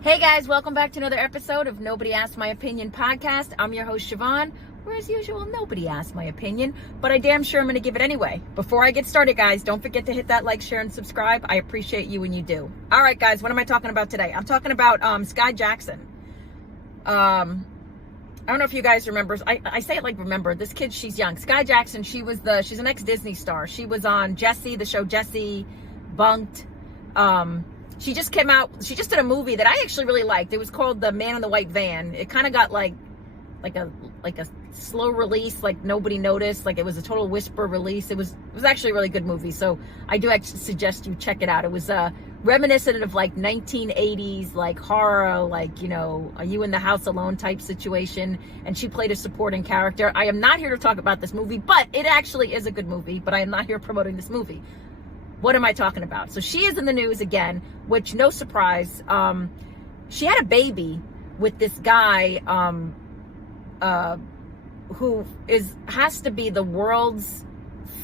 Hey guys, welcome back to another episode of Nobody Asked My Opinion podcast. I'm your host Siobhan, where as usual, nobody asked my opinion, but I damn sure I'm going to give it anyway. Before I get started, guys, don't forget to hit that like, share, and subscribe. I appreciate you when you do. All right, guys, what am I talking about today? I'm talking about Skai Jackson. I don't know if you guys remember. I say it like remember. This kid, she's young. Skai Jackson, she's an ex-Disney star. She was on Jessie, the show Jessie, Bunked. She just came out, she just did a movie that I actually really liked. It was called The Man in the White Van. It kind of got like a slow release, like nobody noticed, like it was a total whisper release. It was actually a really good movie. So I do actually suggest you check it out. It was reminiscent of like 1980s, like horror, like, you know, Are You in the House Alone type situation. And she played a supporting character. I am not here to talk about this movie, but it actually is a good movie, but I am not here promoting this movie. What am I talking about? So she is in the news again, which no surprise. She had a baby with this guy who has to be the world's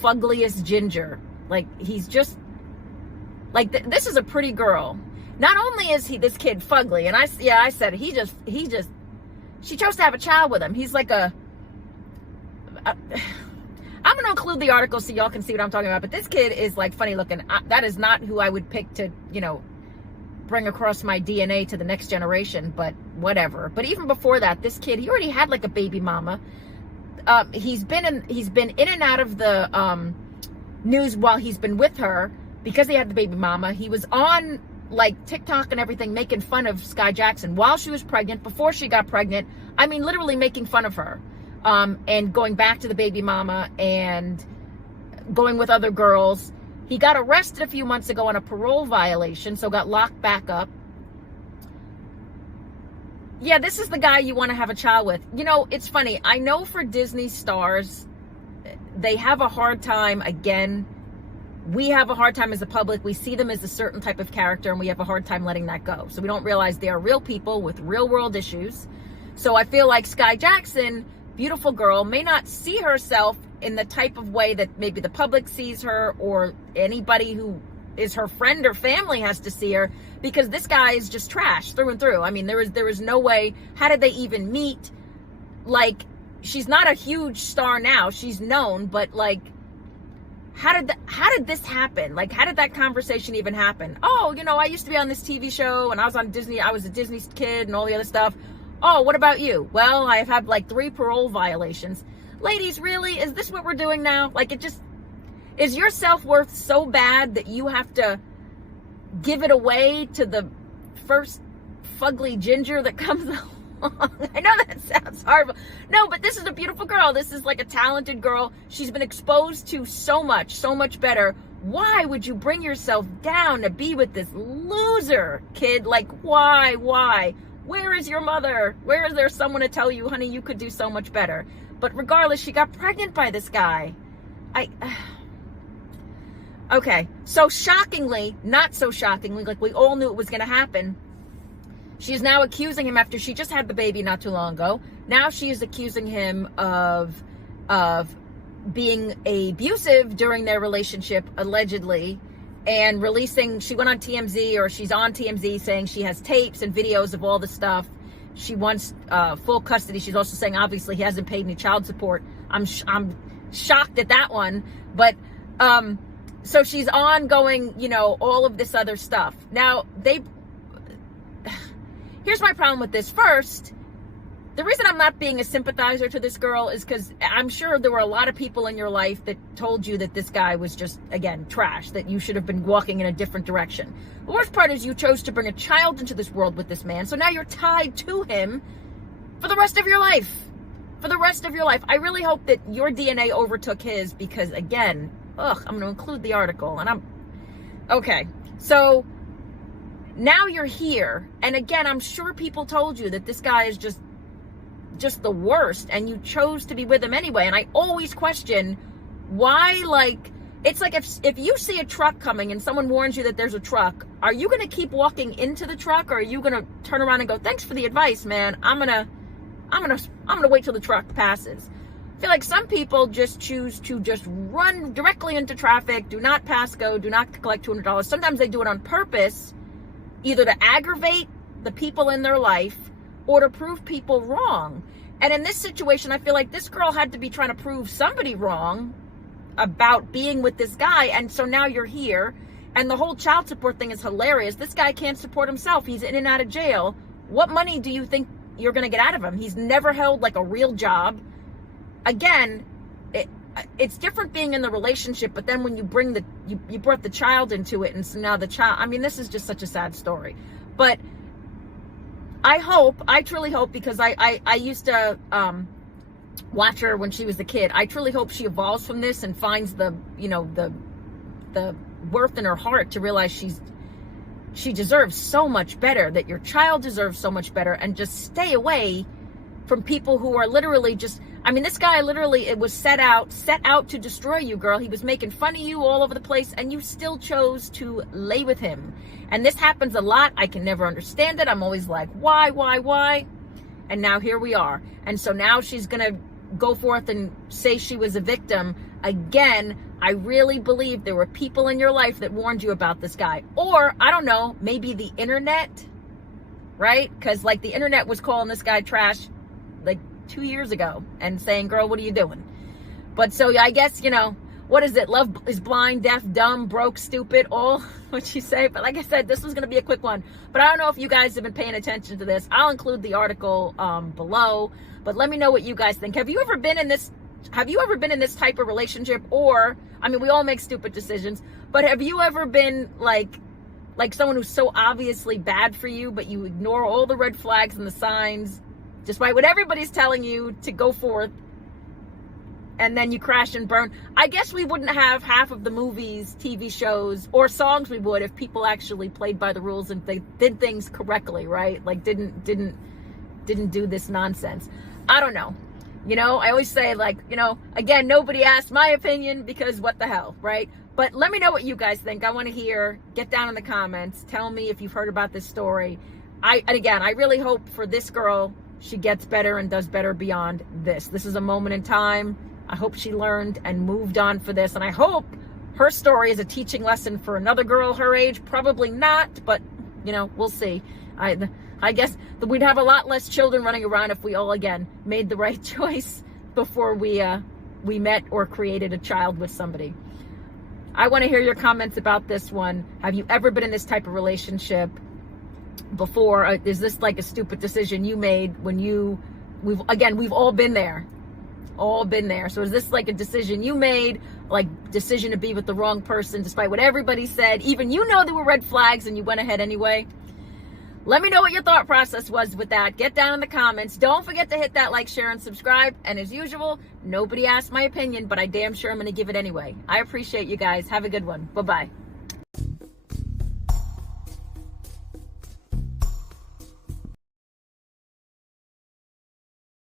fuggliest ginger. Like, he's just like this is a pretty girl. Not only is this kid fugly, and I said he just she chose to have a child with him. He's like I'm going to include the article so y'all can see what I'm talking about. But this kid is like funny looking. That is not who I would pick to, you know, bring across my DNA to the next generation. But whatever. But even before that, this kid, he already had like a baby mama. He's been in and out of the news while he's been with her because he had the baby mama. He was on like TikTok and everything making fun of Skai Jackson while she was pregnant, before she got pregnant. I mean, literally making fun of her. And going back to the baby mama and going with other girls. He got arrested a few months ago on a parole violation, so got locked back up. Yeah, this is the guy you want to have a child with. You know, it's funny. I know for Disney stars, they have a hard time, again, we have a hard time as the public. We see them as a certain type of character, and we have a hard time letting that go. So we don't realize they are real people with real world issues. So I feel like Skai Jackson, beautiful girl, may not see herself in the type of way that maybe the public sees her, or anybody who is her friend or family has to see her, because this guy is just trash through and through. I mean, there is no way. How did they even meet? Like, she's not a huge star now. She's known, but like, how did this happen? Like, how did that conversation even happen? Oh, you know, I used to be on this TV show and I was on Disney. I was a Disney kid and all the other stuff. Oh, what about you? Well, I've had like 3 parole violations. Ladies, really? Is this what we're doing now? Like, is your self-worth so bad that you have to give it away to the first fugly ginger that comes along? I know that sounds horrible. No, but this is a beautiful girl. This is like a talented girl. She's been exposed to so much better. Why would you bring yourself down to be with this loser kid? Like, why? Where is your mother? Where is there someone to tell you, honey, you could do so much better? But regardless, she got pregnant by this guy. Okay, so shockingly, not so shockingly, like we all knew it was going to happen, she's now accusing him, after she just had the baby not too long ago. Now she is accusing him of being abusive during their relationship, allegedly. And she went on TMZ, or she's on TMZ, saying she has tapes and videos of all the stuff. She wants full custody. She's also saying, obviously, he hasn't paid any child support. I'm shocked at that one. But, so she's ongoing, you know, all of this other stuff. Now, here's my problem with this. First, the reason I'm not being a sympathizer to this girl is because I'm sure there were a lot of people in your life that told you that this guy was just, again, trash, that you should have been walking in a different direction. The worst part is you chose to bring a child into this world with this man, so now you're tied to him for the rest of your life. For the rest of your life. I really hope that your DNA overtook his, because, again, I'm going to include the article, and okay, so now you're here, and again, I'm sure people told you that this guy is just the worst, and you chose to be with him anyway. And I always question why. Like, it's like if you see a truck coming and someone warns you that there's a truck, are you going to keep walking into the truck, or are you going to turn around and go, thanks for the advice, man, I'm gonna wait till the truck passes? I feel like some people just choose to just run directly into traffic, do not pass go, do not collect $200. Sometimes they do it on purpose, either to aggravate the people in their life or to prove people wrong. And in this situation, I feel like this girl had to be trying to prove somebody wrong about being with this guy. And so now you're here, and the whole child support thing is hilarious. This guy can't support himself. He's in and out of jail. What money do you think you're going to get out of him? He's never held like a real job. Again, it's different being in the relationship, but then when you bring you brought the child into it, and so now the child, I mean, this is just such a sad story. But I truly hope, because I used to watch her when she was a kid. I truly hope she evolves from this and finds the worth in her heart to realize she deserves so much better, that your child deserves so much better, and just stay away from people who are literally just, I mean, this guy literally, it was set out to destroy you, girl. He was making fun of you all over the place, and you still chose to lay with him. And this happens a lot. I can never understand it. I'm always like, why? And now here we are. And so now she's going to go forth and say she was a victim. Again, I really believe there were people in your life that warned you about this guy. Or, I don't know, maybe the internet, right? Because like the internet was calling this guy trash like 2 years ago and saying, girl, what are you doing? But so I guess, what is it? Love is blind, deaf, dumb, broke, stupid, all what you say. But like I said, this was going to be a quick one. But I don't know if you guys have been paying attention to this. I'll include the article below. But let me know what you guys think. Have you ever been in this type of relationship? Or, I mean, we all make stupid decisions. But have you ever been like someone who's so obviously bad for you, but you ignore all the red flags and the signs, despite what everybody's telling you to go forth, and then you crash and burn? I guess we wouldn't have half of the movies, TV shows, or songs we would if people actually played by the rules and they did things correctly, right? Like didn't do this nonsense. I don't know. I always say, like, again, nobody asked my opinion because what the hell, right? But let me know what you guys think. I want to hear. Get down in the comments. Tell me if you've heard about this story. I really hope for this girl, she gets better and does better beyond this. This is a moment in time. I hope she learned and moved on for this. And I hope her story is a teaching lesson for another girl her age. Probably not, but, we'll see. I guess we'd have a lot less children running around if we all, again, made the right choice before we met or created a child with somebody. I want to hear your comments about this one. Have you ever been in this type of relationship before? Is this like a stupid decision you made when we've all been there. So is this like a decision you made, like decision to be with the wrong person despite what everybody said, even there were red flags and you went ahead anyway? Let me know what your thought process was with that. Get down in the comments. Don't forget to hit that like, share, and subscribe. And as usual, nobody asked my opinion, but I damn sure I'm going to give it anyway. I appreciate you guys. Have a good one. Bye-bye.